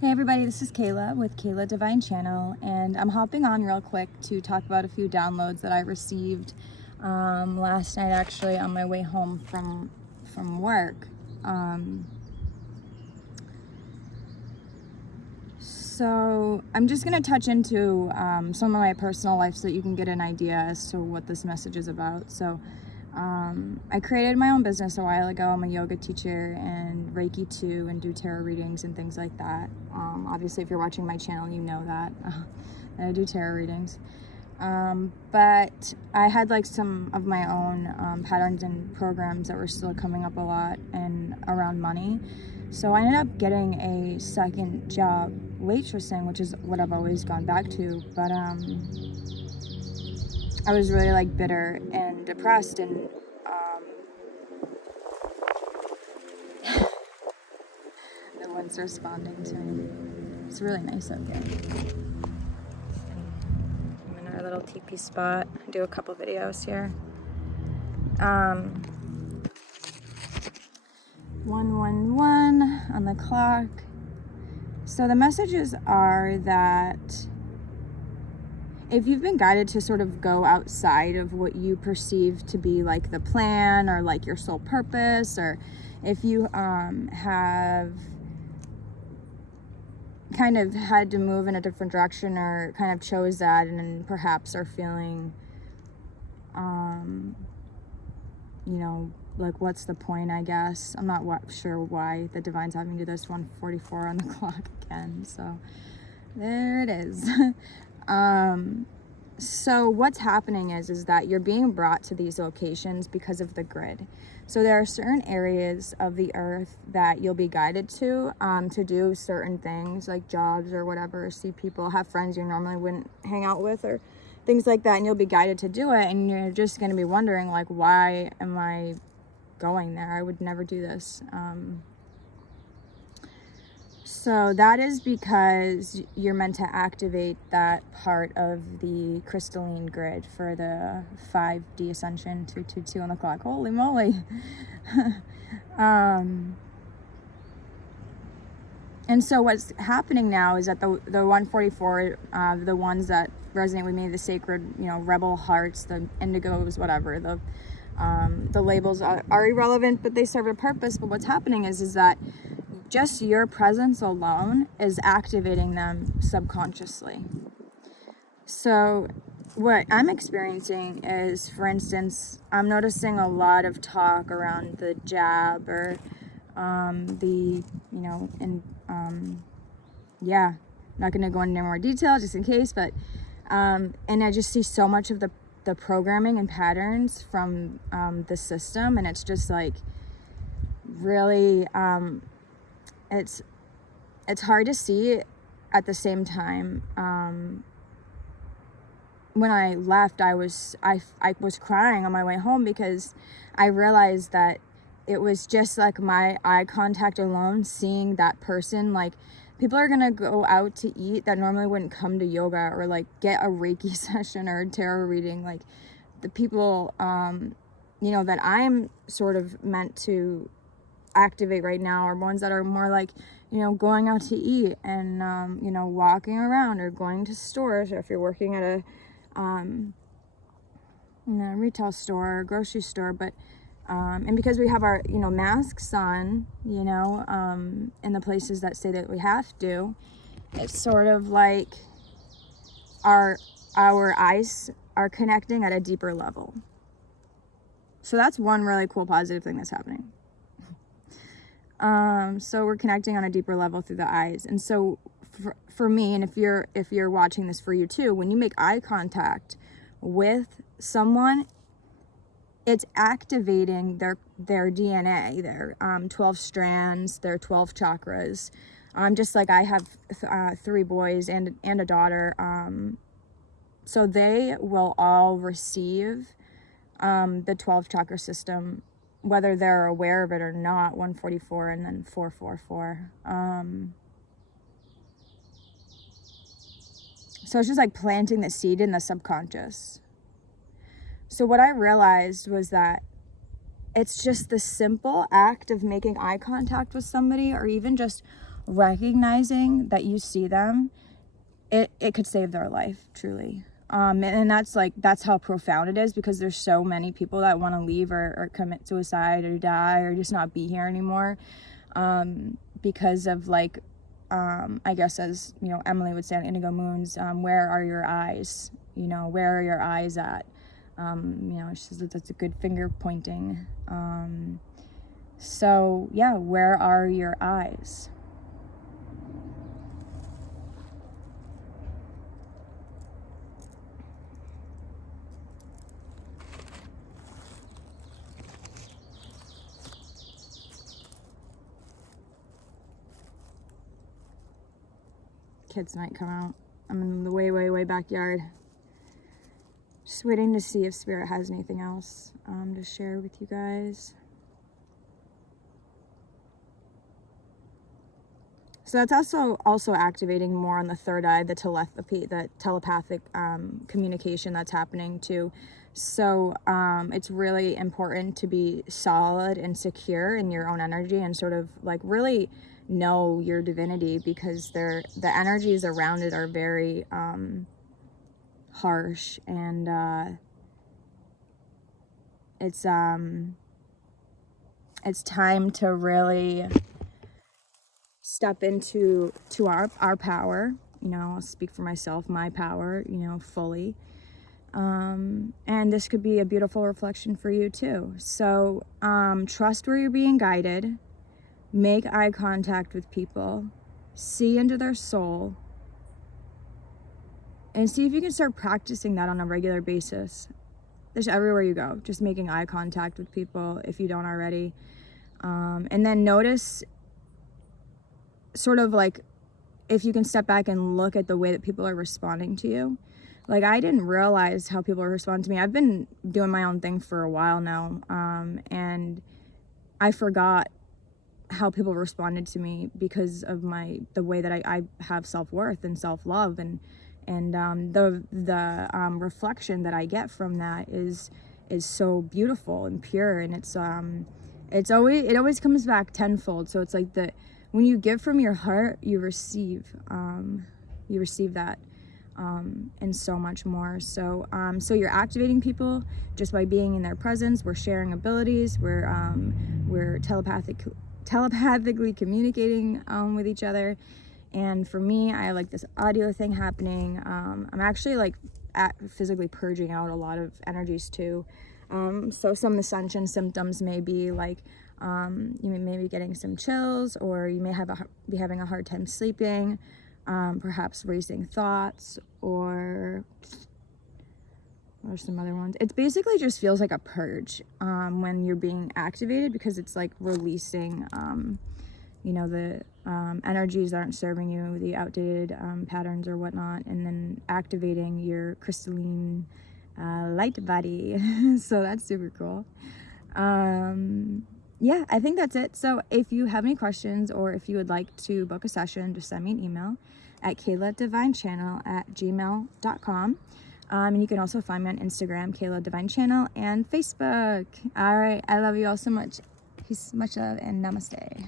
Hey everybody, this is Kayla with KaylaDivineChannel, and I'm hopping on real quick to talk about a few downloads that I received last night, actually, on my way home from work. So I'm just going to touch into some of my personal life so that you can get an idea as to what this message is about. So I created my own business a while ago. I'm a yoga teacher and Reiki too, and do tarot readings and things like that. Obviously, if you're watching my channel, you know that I do tarot readings. But I had like some of my own patterns and programs that were still coming up a lot and around money. So I ended up getting a second job waitressing, which is what I've always gone back to. But I was really like bitter and depressed, and the one's responding to me. It's really nice up here. I'm in our little teepee spot. I do a couple videos here. 111 on the clock. So the messages are that if you've been guided to sort of go outside of what you perceive to be like the plan or like your sole purpose, or if you have kind of had to move in a different direction or kind of chose that, and then perhaps are feeling like what's the point, I guess. I'm not sure why the divine's having me do this. 1:44 on the clock again, so there it is. So what's happening is that you're being brought to these locations because of the grid. So there are certain areas of the earth that you'll be guided to do certain things like jobs or whatever, see people, have friends you normally wouldn't hang out with or things like that, and you'll be guided to do it, and you're just going to be wondering like, why am I going there? I would never do this. So that is because you're meant to activate that part of the crystalline grid for the 5D Ascension 222 on the clock. Holy moly. And so what's happening now is that the 144, the ones that resonate with me, the sacred, rebel hearts, the indigos, whatever, the labels are irrelevant, but they serve a purpose. But what's happening is that just your presence alone is activating them subconsciously. So what I'm experiencing is, for instance, I'm noticing a lot of talk around the jab or not going to go into more detail just in case, but and I just see so much of the programming and patterns from the system, and it's just like really it's hard to see at the same time. When I left, I was crying on my way home because I realized that it was just like my eye contact alone, seeing that person, like people are gonna go out to eat that normally wouldn't come to yoga or like get a Reiki session or a tarot reading. Like the people that I'm sort of meant to activate right now are ones that are more like, going out to eat and walking around or going to stores, or if you're working at a retail store or grocery store. But and because we have our masks on, in the places that say that we have to, it's sort of like our eyes are connecting at a deeper level. So that's one really cool positive thing that's happening. So we're connecting on a deeper level through the eyes. And so for me, and if you're watching this, for you too, when you make eye contact with someone, it's activating their DNA, their 12 strands, their 12 chakras. Just like I have 3 boys and a daughter. So they will all receive the 12 chakra system, whether they're aware of it or not. 144 and then 444. So it's just like planting the seed in the subconscious. So what I realized was that it's just the simple act of making eye contact with somebody, or even just recognizing that you see them, it could save their life, truly. And that's how profound it is, because there's so many people that want to leave or commit suicide or die or just not be here anymore, because of like, I guess, as you know, Emily would say on Indigo Moons, where are your eyes? You know, where are your eyes at? You know, she says that's a good finger pointing. So yeah, where are your eyes? Kids might come out. I'm in the way backyard. Just waiting to see if Spirit has anything else to share with you guys. So that's also activating more on the third eye, the telepathic communication that's happening too. So it's really important to be solid and secure in your own energy and sort of like really know your divinity, because the energies around it are very harsh, and it's time to really step into our power. You know, I'll speak for myself, my power, you know, fully. And this could be a beautiful reflection for you too. So trust where you're being guided. Make eye contact with people, see into their soul, and see if you can start practicing that on a regular basis. Just everywhere you go, just making eye contact with people if you don't already. And then notice sort of like if you can step back and look at the way that people are responding to you. Like, I didn't realize how people respond to me. I've been doing my own thing for a while now, and I forgot how people responded to me because of the way that I have self-worth and self-love, and the reflection that I get from that is so beautiful and pure, and it always comes back tenfold. So it's like when you give from your heart, you receive that, and so much more. So you're activating people just by being in their presence. We're sharing abilities. We're telepathically communicating with each other. And for me, I like this audio thing happening. I'm actually like physically purging out a lot of energies too. So some Ascension symptoms may be like you may be getting some chills, or you may be having a hard time sleeping, perhaps racing thoughts, or some other ones. It basically just feels like a purge when you're being activated, because it's like releasing you know, the energies that aren't serving you, the outdated patterns or whatnot, and then activating your crystalline light body. So that's super cool. Yeah, I think that's it. So if you have any questions, or if you would like to book a session, just send me an email at KaylaDivineChannel@gmail.com. And you can also find me on Instagram, KaylaDivineChannel, and Facebook. All right, I love you all so much. Peace, much love, and namaste.